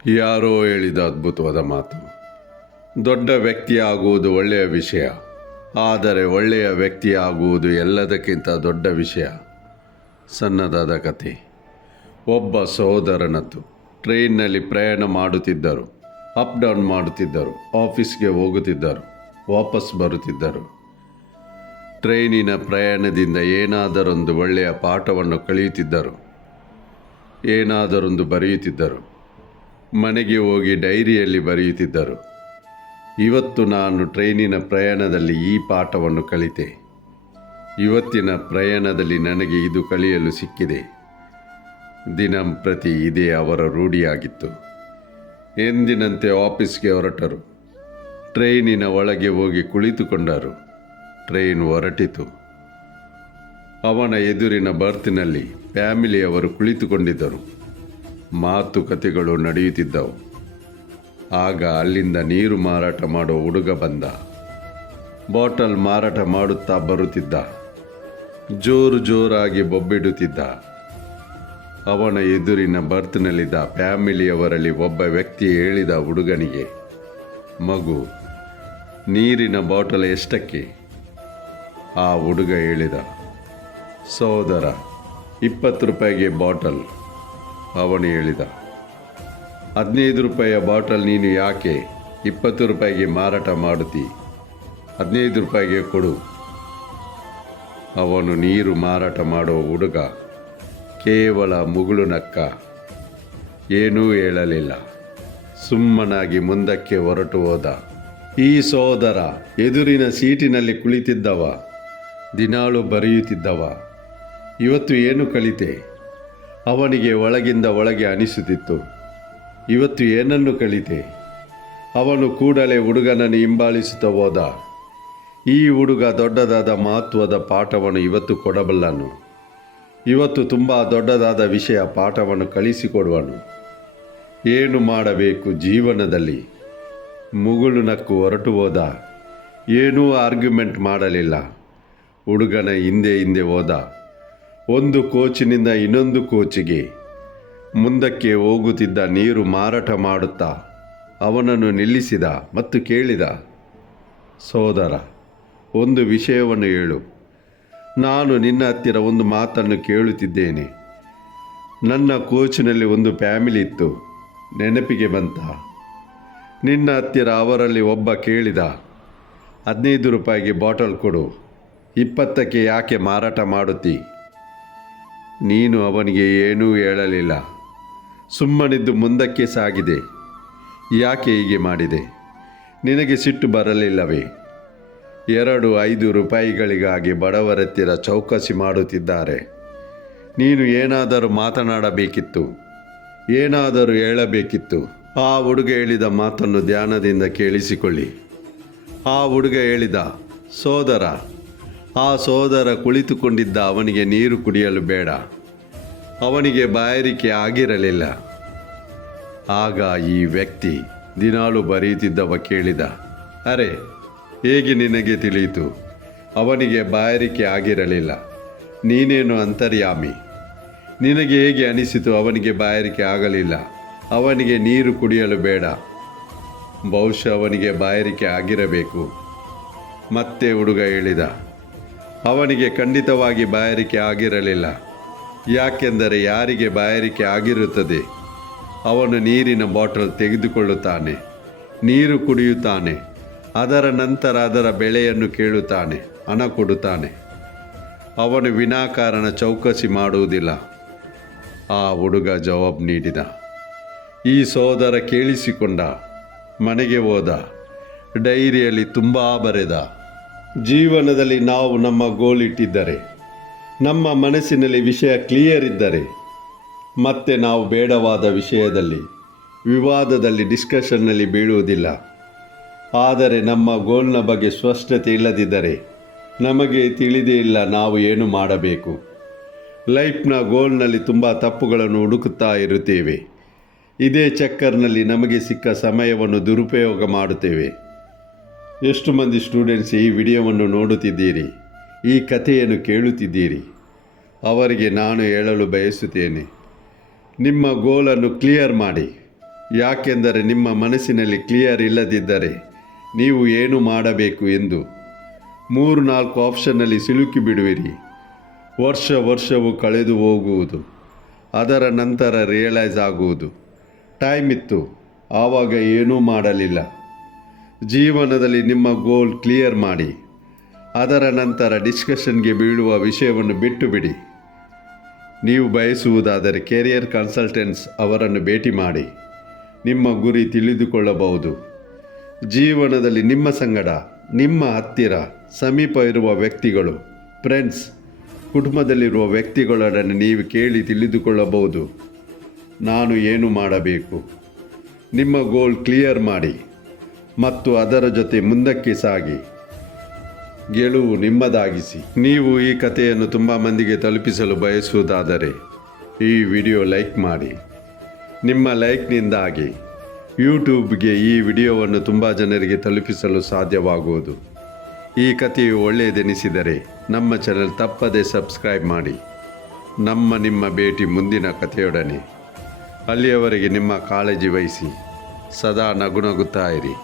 ಯಾರೋ ಹೇಳಿದ ಅದ್ಭುತವಾದ ಮಾತು. ದೊಡ್ಡ ವ್ಯಕ್ತಿಯಾಗುವುದು ಒಳ್ಳೆಯ ವಿಷಯ, ಆದರೆ ಒಳ್ಳೆಯ ವ್ಯಕ್ತಿಯಾಗುವುದು ಎಲ್ಲದಕ್ಕಿಂತ ದೊಡ್ಡ ವಿಷಯ. ಸಣ್ಣದಾದ ಕತೆ. ಒಬ್ಬ ಸಹೋದರನದ್ದು. ಟ್ರೈನ್ನಲ್ಲಿ ಪ್ರಯಾಣ ಮಾಡುತ್ತಿದ್ದರು. ಅಪ್ ಡೌನ್ ಮಾಡುತ್ತಿದ್ದರು. ಆಫೀಸ್ಗೆ ಹೋಗುತ್ತಿದ್ದರು, ವಾಪಸ್ ಬರುತ್ತಿದ್ದರು. ಟ್ರೈನಿನ ಪ್ರಯಾಣದಿಂದ ಏನಾದರೊಂದು ಒಳ್ಳೆಯ ಪಾಠವನ್ನು ಕಲಿಯುತ್ತಿದ್ದರು, ಏನಾದರೊಂದು ಬರೆಯುತ್ತಿದ್ದರು. ಮನೆಗೆ ಹೋಗಿ ಡೈರಿಯಲ್ಲಿ ಬರೆಯುತ್ತಿದ್ದರು. ಇವತ್ತು ನಾನು ಟ್ರೈನಿನ ಪ್ರಯಾಣದಲ್ಲಿ ಈ ಪಾಠವನ್ನು ಕಲಿತೆ. ಇವತ್ತಿನ ಪ್ರಯಾಣದಲ್ಲಿ ನನಗೆ ಇದು ಕಲಿಯಲು ಸಿಕ್ಕಿದೆ. ದಿನಂಪ್ರತಿ ಇದೇ ಅವರ ರೂಢಿಯಾಗಿತ್ತು. ಎಂದಿನಂತೆ ಆಫೀಸ್ಗೆ ಹೊರಟರು. ಟ್ರೈನಿನ ಒಳಗೆ ಹೋಗಿ ಕುಳಿತುಕೊಂಡರು. ಟ್ರೈನ್ ಹೊರಟಿತು. ಅವನ ಎದುರಿನ ಬರ್ತಿನಲ್ಲಿ ಫ್ಯಾಮಿಲಿಯವರು ಕುಳಿತುಕೊಂಡಿದ್ದರು. ಮಾತುಕತೆಗಳು ನಡೆಯುತ್ತಿದ್ದವು. ಆಗ ಅಲ್ಲಿಂದ ನೀರು ಮಾರಾಟ ಮಾಡೋ ಹುಡುಗ ಬಂದ. ಬಾಟಲ್ ಮಾರಾಟ ಮಾಡುತ್ತಾ ಬರುತ್ತಿದ್ದ. ಜೋರಾಗಿ ಬೊಬ್ಬಿಡುತ್ತಿದ್ದ. ಅವನ ಎದುರಿನ ಬರ್ತ್ನಲ್ಲಿದ್ದ ಫ್ಯಾಮಿಲಿಯವರಲ್ಲಿ ಒಬ್ಬ ವ್ಯಕ್ತಿ ಹೇಳಿದ ಹುಡುಗನಿಗೆ, ಮಗು, ನೀರಿನ ಬಾಟಲ್ ಎಷ್ಟಕ್ಕೆ? ಆ ಹುಡುಗ ಹೇಳಿದ, ಸಹೋದರ, 20 ರೂಪಾಯಿಗೆ ಬಾಟಲ್. ಅವನು ಹೇಳಿದ, 15 ರೂಪಾಯಿಯ ಬಾಟಲ್ ನೀನು ಯಾಕೆ 20 ರೂಪಾಯಿಗೆ ಮಾರಾಟ ಮಾಡುತ್ತಿ? 15 ರೂಪಾಯಿಗೆ ಕೊಡು. ಅವನು ನೀರು ಮಾರಾಟ ಮಾಡೋ ಹುಡುಗ ಕೇವಲ ಮುಗುಳು ನಕ್ಕ. ಏನೂ ಹೇಳಲಿಲ್ಲ. ಸುಮ್ಮನಾಗಿ ಮುಂದಕ್ಕೆ ಹೊರಟು ಹೋದ. ಈ ಸಹೋದರ ಎದುರಿನ ಸೀಟಿನಲ್ಲಿ ಕುಳಿತಿದ್ದವ, ದಿನಾಳು ಬರೆಯುತ್ತಿದ್ದವ. ಇವತ್ತು ಏನು ಕಲಿತೆ? ಅವನಿಗೆ ಒಳಗಿಂದ ಒಳಗೆ ಅನಿಸುತ್ತಿತ್ತು. ಇವತ್ತು ಏನನ್ನು ಕಲಿತೆ? ಅವನು ಕೂಡಲೇ ಹುಡುಗನನ್ನು ಹಿಂಬಾಲಿಸುತ್ತಾ ಹೋದ. ಈ ಹುಡುಗ ದೊಡ್ಡದಾದ ಮಹತ್ವದ ಪಾಠವನ್ನು ಇವತ್ತು ಕೊಡಬಲ್ಲನು. ಇವತ್ತು ತುಂಬ ದೊಡ್ಡದಾದ ವಿಷಯ ಪಾಠವನ್ನು ಕಲಿಸಿಕೊಡುವನು. ಏನು ಮಾಡಬೇಕು ಜೀವನದಲ್ಲಿ? ಮುಗುಳು ನಕ್ಕು ಹೊರಟು ಹೋದ. ಏನೂ ಆರ್ಗ್ಯುಮೆಂಟ್ ಮಾಡಲಿಲ್ಲ. ಹುಡುಗನ ಹಿಂದೆ ಹೋದ. ಒಂದು ಕೋಚಿನಿಂದ ಇನ್ನೊಂದು ಕೋಚಿಗೆ. ಮುಂದಕ್ಕೆ ಹೋಗುತ್ತಿದ್ದ ನೀರು ಮಾರಾಟ ಮಾಡುತ್ತಾ ಅವನನ್ನು ನಿಲ್ಲಿಸಿದ ಮತ್ತು ಕೇಳಿದ, ಸಹೋದರ, ಒಂದು ವಿಷಯವನ್ನು ಹೇಳು. ನಾನು ನಿನ್ನ ಹತ್ತಿರ ಒಂದು ಮಾತನ್ನು ಕೇಳುತ್ತಿದ್ದೇನೆ. ನನ್ನ ಕೋಚಿನಲ್ಲಿ ಒಂದು ಫ್ಯಾಮಿಲಿ ಇತ್ತು, ನೆನಪಿಗೆ ಬಂತ? ನಿನ್ನ ಹತ್ತಿರ ಅವರಲ್ಲಿ ಒಬ್ಬ ಕೇಳಿದ, 15 ರೂಪಾಯಿಗೆ ಬಾಟಲ್ ಕೊಡು, 20ಕ್ಕೆ ಯಾಕೆ ಮಾರಾಟ ಮಾಡುತ್ತಿ? ನೀನು ಅವನಿಗೆ ಏನೂ ಹೇಳಲಿಲ್ಲ. ಸುಮ್ಮನಿದ್ದು ಮುಂದಕ್ಕೆ ಸಾಗಿದೆ. ಯಾಕೆ ಹೀಗೆ ಮಾಡಿದೆ? ನಿನಗೆ ಸಿಟ್ಟು ಬರಲಿಲ್ಲವೇ? 2-5 ರೂಪಾಯಿಗಳಿಗಾಗಿ ಬಡವರತ್ತಿರ ಚೌಕಸಿ ಮಾಡುತ್ತಿದ್ದಾರೆ. ನೀನು ಏನಾದರೂ ಮಾತನಾಡಬೇಕಿತ್ತು, ಏನಾದರೂ ಹೇಳಬೇಕಿತ್ತು. ಆ ಹುಡುಗ ಹೇಳಿದ ಮಾತನ್ನು ಧ್ಯಾನದಿಂದ ಕೇಳಿಸಿಕೊಳ್ಳಿ. ಆ ಹುಡುಗ ಹೇಳಿದ, ಸೋದರ. ಆ ಸೋದರ ಕುಳಿತುಕೊಂಡಿದ್ದ ಅವನಿಗೆ ನೀರು ಕುಡಿಯಲು ಬೇಡ. ಅವನಿಗೆ ಬಾಯಾರಿಕೆ ಆಗಿರಲಿಲ್ಲ. ಆಗ ಈ ವ್ಯಕ್ತಿ ದಿನಾಳು ಬರೆಯುತ್ತಿದ್ದವ ಕೇಳಿದ, ಅರೆ, ಹೇಗೆ ನಿನಗೆ ತಿಳಿಯಿತು? ಅವನಿಗೆ ಬಾಯಾರಿಕೆ ಆಗಿರಲಿಲ್ಲ. ನೀನೇನು ಅಂತರ್ಯಾಮಿ? ನಿನಗೆ ಹೇಗೆ ಅನಿಸಿತು ಅವನಿಗೆ ಬಾಯಾರಿಕೆ ಆಗಲಿಲ್ಲ? ಅವನಿಗೆ ನೀರು ಕುಡಿಯಲು ಬೇಡ. ಬಹುಶಃ ಅವನಿಗೆ ಬಾಯಾರಿಕೆ ಆಗಿರಬೇಕು. ಮತ್ತೆ ಹುಡುಗ ಹೇಳಿದ, ಅವನಿಗೆ ಖಂಡಿತವಾಗಿ ಬಾಯಾರಿಕೆ ಆಗಿರಲಿಲ್ಲ. ಯಾಕೆಂದರೆ ಯಾರಿಗೆ ಬಾಯಾರಿಕೆ ಆಗಿರುತ್ತದೆ ಅವನು ನೀರಿನ ಬಾಟಲ್ ತೆಗೆದುಕೊಳ್ಳುತ್ತಾನೆ, ನೀರು ಕುಡಿಯುತ್ತಾನೆ, ಅದರ ನಂತರ ಅದರ ಬೆಲೆಯನ್ನು ಕೇಳುತ್ತಾನೆ, ಹಣ ಕೊಡುತ್ತಾನೆ. ಅವನು ವಿನಾಕಾರಣ ಚೌಕಸಿ ಮಾಡುವುದಿಲ್ಲ. ಆ ಹುಡುಗ ಜವಾಬು ನೀಡಿದ. ಈ ಸಹೋದರ ಕೇಳಿಸಿಕೊಂಡ. ಮನೆಗೆ ಹೋದ. ಡೈರಿಯಲ್ಲಿ ತುಂಬ ಬರೆದ. ಜೀವನದಲ್ಲಿ ನಾವು ನಮ್ಮ ಗೋಲ್ ಇಟ್ಟಿದ್ದರೆ, ನಮ್ಮ ಮನಸ್ಸಿನಲ್ಲಿ ವಿಷಯ ಕ್ಲಿಯರ್ ಇದ್ದರೆ, ಮತ್ತೆ ನಾವು ಬೇಡವಾದ ವಿಷಯದಲ್ಲಿ, ವಿವಾದದಲ್ಲಿ, ಡಿಸ್ಕಷನ್ನಲ್ಲಿ ಬೀಳುವುದಿಲ್ಲ. ಆದರೆ ನಮ್ಮ ಗೋಲ್ನ ಬಗ್ಗೆ ಸ್ಪಷ್ಟತೆ ಇಲ್ಲದಿದ್ದರೆ ನಮಗೆ ತಿಳಿದೇ ಇಲ್ಲ ನಾವು ಏನು ಮಾಡಬೇಕು. ಲೈಫ್ನ ಗೋಲ್ನಲ್ಲಿ ತುಂಬ ತಪ್ಪುಗಳನ್ನು ಹುಡುಕುತ್ತಾ ಇರುತ್ತೇವೆ. ಇದೇ ಚಕ್ಕರ್ನಲ್ಲಿ ನಮಗೆ ಸಿಕ್ಕ ಸಮಯವನ್ನು ದುರುಪಯೋಗ ಮಾಡುತ್ತೇವೆ. ಎಷ್ಟು ಮಂದಿ ಸ್ಟೂಡೆಂಟ್ಸ್ ಈ ವಿಡಿಯೋವನ್ನು ನೋಡುತ್ತಿದ್ದೀರಿ, ಈ ಕಥೆಯನ್ನು ಕೇಳುತ್ತಿದ್ದೀರಿ? ಅವರಿಗೆ ನಾನು ಹೇಳಲು ಬಯಸುತ್ತೇನೆ, ನಿಮ್ಮ ಗೋಲನ್ನು ಕ್ಲಿಯರ್ ಮಾಡಿ. ಯಾಕೆಂದರೆ ನಿಮ್ಮ ಮನಸ್ಸಿನಲ್ಲಿ ಕ್ಲಿಯರ್ ಇಲ್ಲದಿದ್ದರೆ ನೀವು ಏನು ಮಾಡಬೇಕು ಎಂದು 3-4 ಆಪ್ಷನ್ನಲ್ಲಿ ಸಿಲುಕಿ ಬಿಡುವಿರಿ. ವರ್ಷವು ಕಳೆದು ಹೋಗುವುದು. ಅದರ ನಂತರ ರಿಯಲೈಸ್ ಆಗುವುದು ಟೈಮ್ ಇತ್ತು, ಆವಾಗ ಏನೂ ಮಾಡಲಿಲ್ಲ. ಜೀವನದಲ್ಲಿ ನಿಮ್ಮ ಗೋಲ್ ಕ್ಲಿಯರ್ ಮಾಡಿ. ಅದರ ನಂತರ ಡಿಸ್ಕಷನ್ಗೆ ಬೀಳುವ ವಿಷಯವನ್ನು ಬಿಟ್ಟು ಬಿಡಿ. ನೀವು ಬಯಸುವುದಾದರೆ ಕೆರಿಯರ್ ಕನ್ಸಲ್ಟೆಂಟ್ಸ್ ಅವರನ್ನು ಭೇಟಿ ಮಾಡಿ ನಿಮ್ಮ ಗುರಿ ತಿಳಿದುಕೊಳ್ಳಬಹುದು. ಜೀವನದಲ್ಲಿ ನಿಮ್ಮ ಸಂಗಡ, ನಿಮ್ಮ ಹತ್ತಿರ, ಸಮೀಪ ಇರುವ ವ್ಯಕ್ತಿಗಳು, ಫ್ರೆಂಡ್ಸ್, ಕುಟುಂಬದಲ್ಲಿರುವ ವ್ಯಕ್ತಿಗಳೊಡನೆ ನೀವು ಕೇಳಿ ತಿಳಿದುಕೊಳ್ಳಬಹುದು ನಾನು ಏನು ಮಾಡಬೇಕು. ನಿಮ್ಮ ಗೋಲ್ ಕ್ಲಿಯರ್ ಮಾಡಿ ಮತ್ತು ಅದರ ಜೊತೆ ಮುಂದಕ್ಕೆ ಸಾಗಿ ಗೆಲುವು ನಿಮ್ಮದಾಗಿಸಿ. ನೀವು ಈ ಕಥೆಯನ್ನು ತುಂಬ ಮಂದಿಗೆ ತಲುಪಿಸಲು ಬಯಸುವುದಾದರೆ ಈ ವಿಡಿಯೋ ಲೈಕ್ ಮಾಡಿ. ನಿಮ್ಮ ಲೈಕ್ನಿಂದಾಗಿ ಯೂಟ್ಯೂಬ್ಗೆ ಈ ವಿಡಿಯೋವನ್ನು ತುಂಬ ಜನರಿಗೆ ತಲುಪಿಸಲು ಸಾಧ್ಯವಾಗುವುದು. ಈ ಕಥೆಯು ಒಳ್ಳೆಯದೆನಿಸಿದರೆ ನಮ್ಮ ಚಾನೆಲ್ ತಪ್ಪದೇ ಸಬ್ಸ್ಕ್ರೈಬ್ ಮಾಡಿ. ನಿಮ್ಮ ಭೇಟಿ ಮುಂದಿನ ಕಥೆಯೊಡನೆ. ಅಲ್ಲಿಯವರೆಗೆ ನಿಮ್ಮ ಕಾಳಜಿ ವಹಿಸಿ. ಸದಾ ನಗುನಗುತ್ತಾ ಇರಿ.